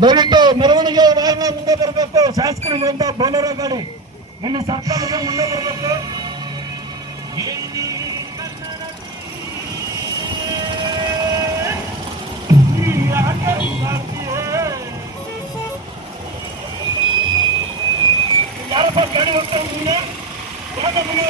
ದಯವಿಟ್ಟು ಮೆರವಣಿಗೆ ವಾಹನ ಮುಂದೆ ಬರಬೇಕು ಶಾಸಕರಿಗಿಂತ ಬೋಲರೋ ಗಾಡಿ ಇಲ್ಲಿ ಸರ್ಕಾರದ ಮುಂದೆ ಬರಬೇಕು ಯಾರಪ್ಪ ಗಾಡಿ ಹೋಗ್ತಾ ಮುಂದೆ ಯಾಕೆ ಮುಂದೆ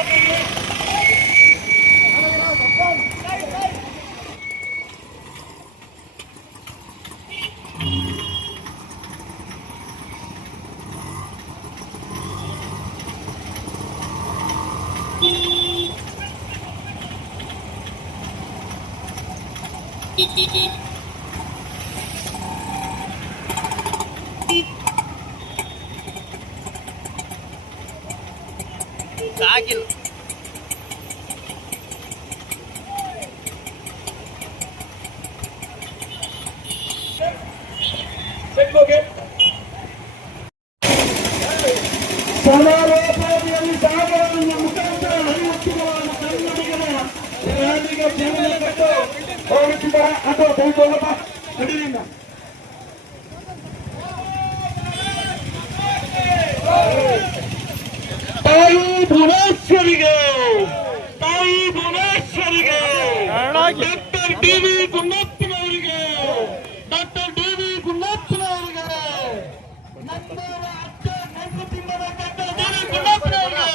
సాగిన్ Let's go, okay? ತಾಯಿ ಭುವನೇಶ್ವರಿಗೆ ತಾಯಿ ಭುವನೇಶ್ವರಿಗೆ doctor D V ಗುಂಡಪ್ಪನವರಿಗೆ doctor D V ಗುಂಡಪ್ಪನವರಿಗೆ ನನ್ನವರ ಅಜ್ಜ ಮಂಕುತಿಮ್ಮನ ಡಾಕ್ಟರ್ ಡಿ ವಿ ಗುಂಡಪ್ಪನವರಿಗೆ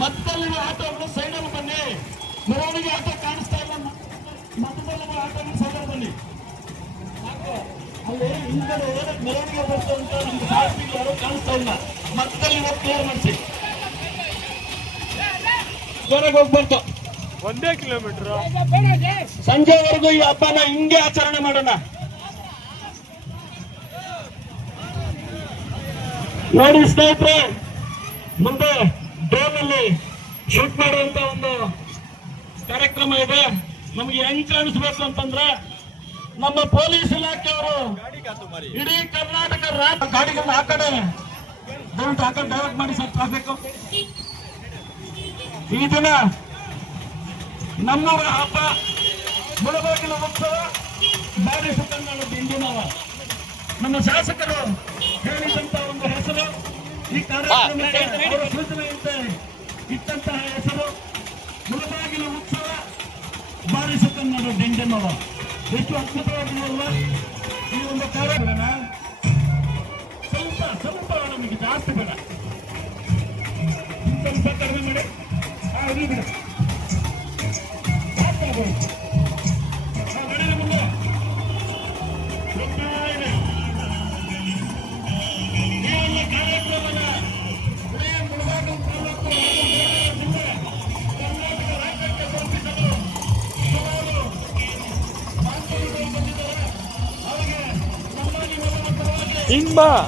ಮತ್ತಲ್ಲಿನ ಆಟೋಗಳು ಹಿಂದ್ಗಡೆ ಮೆರವಣಿಗೆ ಬರ್ತಂತ ನಮ್ಗೆ ಸಾಕ್ಷಿಗಳು ಯಾರು ಕಾಣಿಸ್ತಾ ಇಲ್ಲ. ಮತ್ತಲ್ಲಿ ಹೋಗಿ ಕ್ಲಿಯರ್ ಮಾಡಿಸಿ. ಹೊರಗೆ ಹೋಗ್ಬಾರ್ದು. ಒಂದೇ ಕಿಲೋಮೀಟರ್ ಸಂಜೆವರೆಗೂ ಈ ಹಬ್ಬನ ಹಿಂಗೆ ಆಚರಣೆ ಮಾಡೋಣ. ನೋಡಿ ಸ್ನೇಹಿತರೆ ಮುಂದೆ ಡ್ರೋನಲ್ಲಿ ಶೂಟ್ ಮಾಡುವಂತ ಒಂದು ಕಾರ್ಯಕ್ರಮ ಇದೆ. ನಮ್ಗೆ ಹೆಂಗ್ ಕಾಣಿಸ್ಬೇಕು ಅಂತಂದ್ರೆ ನಮ್ಮ ಪೊಲೀಸ್ ಇಲಾಖೆಯವರು ಇಡೀ ಕರ್ನಾಟಕ ರಾಜ್ಯ ಗಾಡಿಗಳನ್ನ ಆ ಕಡೆ. ದಯವಿಟ್ಟು ಆ ಕಡೆ ಡೈವರ್ಟ್ ಮಾಡಿ ಸರ್ ಟ್ರಾಫಿಕ್ ಈ ದಿನ ನಮ್ಮೂರ ಹಬ್ಬ ಮುಳಬಾಗಿಲು ಉತ್ಸವ. ಬಾರಿ ಸುತ್ತನಾಡು ಇಂದಿನವ ನಮ್ಮ ಶಾಸಕರು ಹೇಳಿದಂತ ಒಂದು ಹೆಸರು ಈ ಕಾರ್ಯಕ್ರಮ ಸೂಚನೆಯಂತೆ ಇಟ್ಟಂತಹ ಹೆಸರು ಮುಳಬಾಗಿಲು ಉತ್ಸವ ಬಾರಿ ಸುತ್ತನಾಡು ದಿಂಡಿನವ ಎಷ್ಟು ಅದ್ಭುತವಾಗಿದೆಯಲ್ವ ಈ ಒಂದು ಕಾರ್ಯಕ್ರಮ ಸ್ವಲ್ಪ ಸ್ವಲ್ಪ ನಮಗೆ ಜಾಸ್ತಿ ಬೇಡ. ಸ್ವಲ್ಪ ಕಡಿಮೆ ಮಾಡಿ. ಹಾಂ ಬಿಡು. 今